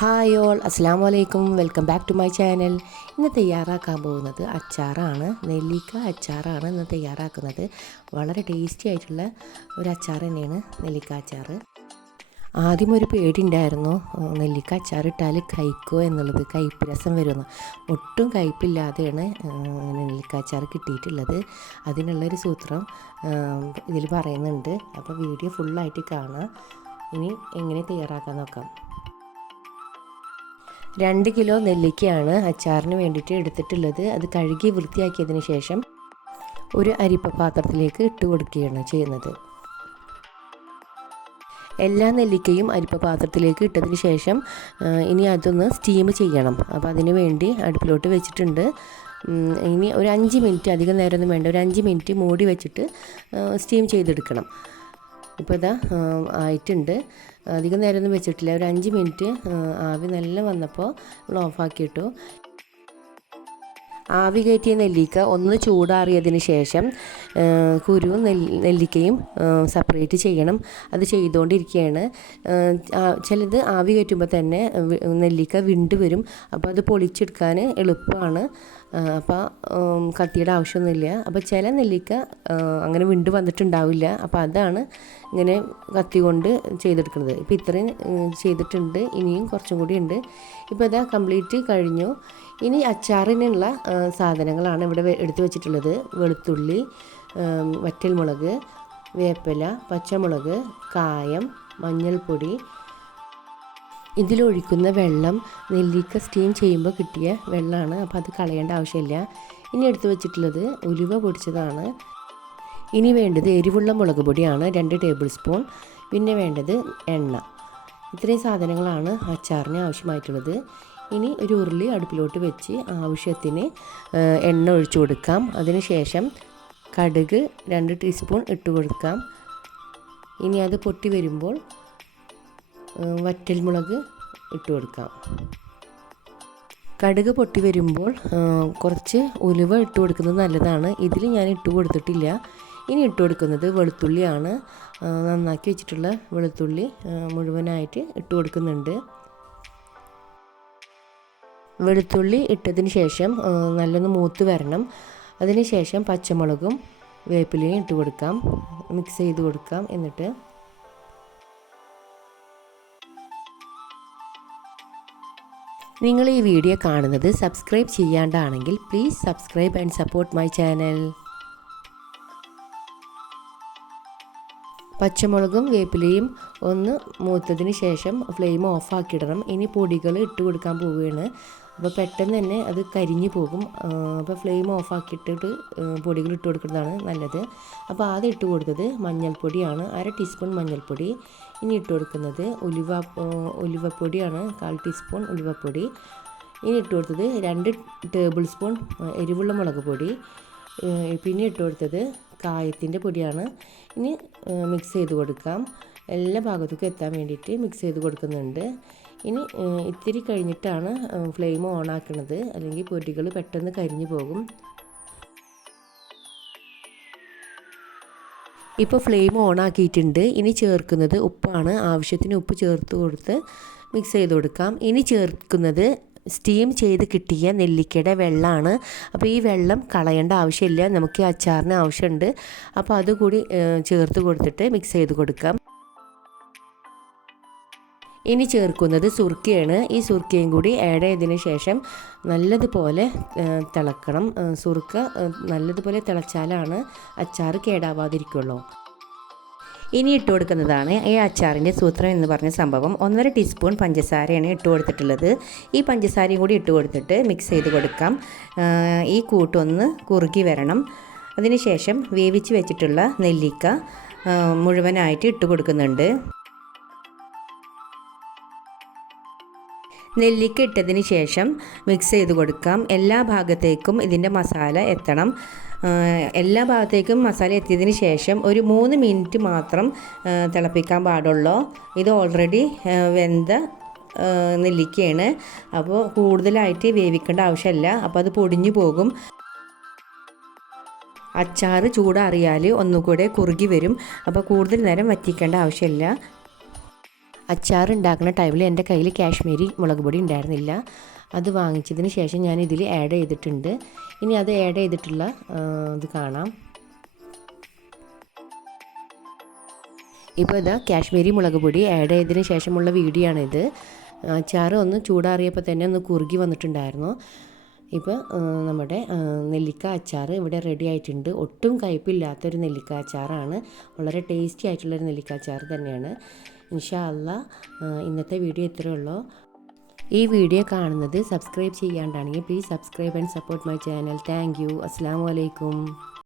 Hi all അസ്സാം വലൈക്കും welcome back to my channel ഇന്ന് തയ്യാറാക്കാൻ പോകുന്നത് അച്ചാറാണ്. നെല്ലിക്ക അച്ചാറാണ് ഇന്ന് തയ്യാറാക്കുന്നത്. വളരെ ടേസ്റ്റി ആയിട്ടുള്ള ഒരു അച്ചാർ തന്നെയാണ് നെല്ലിക്ക അച്ചാർ. ആദ്യം ഒരു പേടി ഉണ്ടായിരുന്നു. നെല്ലിക്ക നെല്ലിക്ക അച്ചാറിട്ടാൽ കഴിക്കുമോ എന്നുള്ളത്. കയ്പ്പ് രസം വരുമെന്ന് ഒട്ടും കയ്പില്ലാതെയാണ് നെല്ലിക്ക അച്ചാർ കിട്ടിയിട്ടുള്ളത്. അതിനുള്ളൊരു സൂത്രം ഇതിൽ പറയുന്നുണ്ട്. അപ്പോൾ വീഡിയോ ഫുള്ളായിട്ട് കാണാം. ഇനി എങ്ങനെ തയ്യാറാക്കാൻ നോക്കാം. രണ്ട് കിലോ നെല്ലിക്കയാണ് അച്ചാറിന് വേണ്ടിയിട്ട് എടുത്തിട്ടുള്ളത്. അത് കഴുകി വൃത്തിയാക്കിയതിന് ശേഷം ഒരു അരിപ്പ പാത്രത്തിലേക്ക് ഇട്ട് കൊടുക്കുകയാണ് ചെയ്യുന്നത്. എല്ലാ നെല്ലിക്കയും അരിപ്പ പാത്രത്തിലേക്ക് ഇട്ടതിന് ശേഷം ഇനി അതൊന്ന് സ്റ്റീം ചെയ്യണം. അപ്പോൾ അതിന് വേണ്ടി അടുപ്പിലോട്ട് വെച്ചിട്ടുണ്ട്. ഇനി ഒരു അഞ്ച് മിനിറ്റ് അധികം നേരമൊന്നും വേണ്ട. ഒരു അഞ്ച് മിനിറ്റ് മൂടി വെച്ചിട്ട് സ്റ്റീം ചെയ്തെടുക്കണം. ഇപ്പോൾ ഇതാ ആയിട്ടുണ്ട്. അധികം നേരമൊന്നും വെച്ചിട്ടില്ല. ഒരു അഞ്ച് മിനിറ്റ് ആവി നല്ല വന്നപ്പോൾ നമ്മൾ ഓഫാക്കിയിട്ടു ആവി കയറ്റിയ നെല്ലിക്ക ഒന്ന് ചൂടാറിയതിന് ശേഷം കുരുവും നെല്ലി നെല്ലിക്കയും സെപ്പറേറ്റ് ചെയ്യണം. അത് ചെയ്തുകൊണ്ടിരിക്കുകയാണ് ചിലത് ആവി കയറ്റുമ്പോൾ തന്നെ നെല്ലിക്ക വിണ്ട് വരും. അപ്പോൾ അത് പൊളിച്ചെടുക്കാൻ എളുപ്പമാണ് അപ്പോൾ കത്തിയുടെ ആവശ്യമൊന്നുമില്ല. അപ്പോൾ ചില നെല്ലിക്ക അങ്ങനെ വിണ്ട് വന്നിട്ടുണ്ടാവില്ല. അപ്പോൾ അതാണ് ഇങ്ങനെ കത്തി കൊണ്ട് ചെയ്തെടുക്കുന്നത് ഇപ്പോൾ ഇത്രയും ചെയ്തിട്ടുണ്ട്. ഇനിയും കുറച്ചും കൂടി ഉണ്ട്. ഇപ്പോൾ ഇതാ കംപ്ലീറ്റ് കഴിഞ്ഞു. ഇനി അച്ചാറിനുള്ള സാധനങ്ങളാണ് ഇവിടെ എടുത്തു വെച്ചിട്ടുള്ളത്. വെളുത്തുള്ളി വറ്റൽമുളക് വേപ്പില പച്ചമുളക് കായം മഞ്ഞൾപ്പൊടി ഇതിലൊഴിക്കുന്ന വെള്ളം നെല്ലിക്ക സ്റ്റീം ചെയ്യുമ്പോൾ കിട്ടിയ വെള്ളമാണ് അപ്പോൾ അത് കളയേണ്ട ആവശ്യമില്ല. ഇനി എടുത്തു വെച്ചിട്ടുള്ളത് ഉലുവ പൊടിച്ചതാണ്. ഇനി വേണ്ടത് എരിവുള്ള മുളക് പൊടിയാണ് രണ്ട് ടേബിൾ സ്പൂൺ പിന്നെ വേണ്ടത് എണ്ണ. ഇത്രയും സാധനങ്ങളാണ് അച്ചാറിന് ആവശ്യമായിട്ടുള്ളത്. ഇനി ഒരു ഉരുളി അടുപ്പിലോട്ട് വെച്ച് ആവശ്യത്തിന് എണ്ണ ഒഴിച്ചു കൊടുക്കാം. അതിനുശേഷം കടുക് രണ്ട് ടീസ്പൂൺ ഇട്ട് കൊടുക്കാം. ഇനി അത് പൊട്ടി വരുമ്പോൾ വറ്റൽമുളക് ഇട്ട് കൊടുക്കാം. കടുക് പൊട്ടി വരുമ്പോൾ കുറച്ച് ഉലുവ ഇട്ട് കൊടുക്കുന്നത് നല്ലതാണ്. ഇതിൽ ഞാൻ ഇട്ട് കൊടുത്തിട്ടില്ല. ഇനി ഇട്ട് കൊടുക്കുന്നത് വെളുത്തുള്ളിയാണ്. നന്നാക്കി വെച്ചിട്ടുള്ള വെളുത്തുള്ളി മുഴുവനായിട്ട് ഇട്ട് കൊടുക്കുന്നുണ്ട്. വെളുത്തുള്ളി ഇട്ടതിന് ശേഷം നല്ലൊന്ന് മൂത്ത് വരണം. അതിന് ശേഷം പച്ചമുളകും വേപ്പിലയും ഇട്ട് കൊടുക്കാം. മിക്സ് ചെയ്ത് കൊടുക്കാം. എന്നിട്ട് നിങ്ങൾ ഈ വീഡിയോ കാണുന്നത് subscribe ചെയ്യാണ്ടാണെങ്കിൽ please subscribe and support my channel പച്ചമുളകും വേപ്പിലയും ഒന്ന് മൂത്തതിന് ശേഷം ഫ്ലെയിം ഓഫാക്കിയിടണം ഇനി പൊടികൾ ഇട്ട് കൊടുക്കാൻ പോവുകയാണ്. അപ്പോൾ പെട്ടെന്ന് തന്നെ അത് കരിഞ്ഞു പോകും. അപ്പോൾ ഫ്ലെയിം ഓഫ് ഓഫാക്കിയിട്ടിട്ട് പൊടികൾ ഇട്ട് കൊടുക്കുന്നതാണ് നല്ലത്. അപ്പോൾ ആദ്യം ഇട്ട് കൊടുത്തത് മഞ്ഞൾപ്പൊടിയാണ്. അര ടീസ്പൂൺ മഞ്ഞൾപ്പൊടി. ഇനി ഇട്ട് കൊടുക്കുന്നത് ഉലുവ ഉലുവപ്പൊടിയാണ്. കാൽ ടീസ്പൂൺ ഉലുവപ്പൊടി. ഇനി ഇട്ട് കൊടുത്തത് രണ്ട് ടേബിൾ സ്പൂൺ എരിവുള്ള മുളക് പൊടി. പിന്നെ ഇട്ട് കൊടുത്തത് കായത്തിന്റെ പൊടിയാണ്. ഇനി മിക്സ് ചെയ്ത് കൊടുക്കാം. എല്ലാ ഭാഗത്തേക്കും എത്താൻ വേണ്ടിയിട്ട് മിക്സ് ചെയ്ത് കൊടുക്കുന്നുണ്ട്. ഇനി ഇത്തിരി കഴിഞ്ഞിട്ടാണ് ഫ്ലെയിം ഓൺ ആക്കുന്നത് അല്ലെങ്കിൽ പൊരികൾ പെട്ടെന്ന് കരിഞ്ഞു പോകും. ഇപ്പോൾ ഫ്ലെയിം ഓൺ ആക്കിയിട്ടുണ്ട് ഇനി ചേർക്കുന്നത് ഉപ്പാണ്. ആവശ്യത്തിന് ഉപ്പ് ചേർത്ത് കൊടുത്ത് മിക്സ് ചെയ്ത് കൊടുക്കാം. ഇനി ചേർക്കുന്നത് സ്റ്റീം ചെയ്ത് കിട്ടിയ നെല്ലിക്കയുടെ വെള്ളമാണ്. അപ്പോൾ ഈ വെള്ളം കളയേണ്ട ആവശ്യമില്ല. നമുക്ക് അച്ചാറിന് ആവശ്യമുണ്ട്. അപ്പോൾ അതുകൂടി ചേർത്ത് കൊടുത്തിട്ട് മിക്സ് ചെയ്ത് കൊടുക്കാം. ഇനി ചേർക്കുന്നത് സുർക്കയാണ്. ഈ സുർക്കയും കൂടി ആഡ് ചെയ്തതിന് ശേഷം നല്ലതുപോലെ തിളക്കണം. സുർക്ക നല്ലതുപോലെ തിളച്ചാലാണ് അച്ചാർ കേടാവാതിരിക്കുള്ളൂ. ഇനി ഇട്ട് കൊടുക്കുന്നതാണ് ഈ അച്ചാറിന്റെ സൂത്രം എന്ന് പറഞ്ഞ സംഭവം. ഒന്നര ടീസ്പൂൺ പഞ്ചസാരയാണ് ഇട്ട് കൊടുത്തിട്ടുള്ളത്. ഈ പഞ്ചസാരയും കൂടി ഇട്ട് കൊടുത്തിട്ട് മിക്സ് ചെയ്ത് കൊടുക്കാം. ഈ കൂട്ടൊന്ന് കുറുകി വരണം. അതിനുശേഷം വേവിച്ച് വെച്ചിട്ടുള്ള നെല്ലിക്ക മുഴുവനായിട്ട് ഇട്ട് കൊടുക്കുന്നുണ്ട്. നെല്ലിക്ക ഇട്ടതിന് ശേഷം മിക്സ് ചെയ്ത് കൊടുക്കാം. എല്ലാ ഭാഗത്തേക്കും ഇതിന്റെ മസാല എത്തണം. എല്ലാ ഭാഗത്തേക്കും മസാല എത്തിയതിന് ശേഷം ഒരു മൂന്ന് മിനിറ്റ് മാത്രം തിളപ്പിക്കാൻ പാടുള്ളൂ. ഇത് ഓൾറെഡി വെന്ത നെല്ലിക്കയാണ്. അപ്പോൾ കൂടുതലായിട്ട് വേവിക്കേണ്ട ആവശ്യമില്ല. അപ്പോൾ അത് പൊടിഞ്ഞു പോകും. അച്ചാർ ചൂടാറിയാൽ ഒന്നുകൂടെ കുറുകി വരും. അപ്പോൾ കൂടുതൽ നേരം വറ്റിക്കേണ്ട ആവശ്യമില്ല. അച്ചാർ ഉണ്ടാക്കുന്ന ടൈമിൽ എന്റെ കയ്യിൽ കാശ്മീരി മുളക് പൊടി ഉണ്ടായിരുന്നില്ല. അത് വാങ്ങിച്ചതിന് ശേഷം ഞാൻ ഇതിൽ ആഡ് ചെയ്തിട്ടുണ്ട്. ഇനി അത് ആഡ് ചെയ്തിട്ടുള്ള ഇത് കാണാം. ഇപ്പോൾ ഇതാ കാശ്മീരി മുളക് പൊടി ആഡ് ചെയ്തതിന് ശേഷമുള്ള വീഡിയോ ആണിത്. അച്ചാർ ഒന്ന് ചൂടാറിയപ്പോൾ തന്നെ ഒന്ന് കുറുകി വന്നിട്ടുണ്ടായിരുന്നു. ഇപ്പോൾ നമ്മുടെ നെല്ലിക്ക അച്ചാർ ഇവിടെ റെഡി ആയിട്ടുണ്ട്. ഒട്ടും കയ്പില്ലാത്തൊരു നെല്ലിക്ക അച്ചാറാണ്. വളരെ ടേസ്റ്റി ആയിട്ടുള്ളൊരു നെല്ലിക്ക അച്ചാർ തന്നെയാണ്. ഇൻഷാ അല്ല ഇന്നത്തെ വീഡിയോ ഇത്രയേ ഉള്ളൂ. ഈ വീഡിയോ കാണുന്നത് subscribe ചെയ്യാണ്ടാണെങ്കിൽ please subscribe and support my channel thank you അസ്സാം വലൈക്കും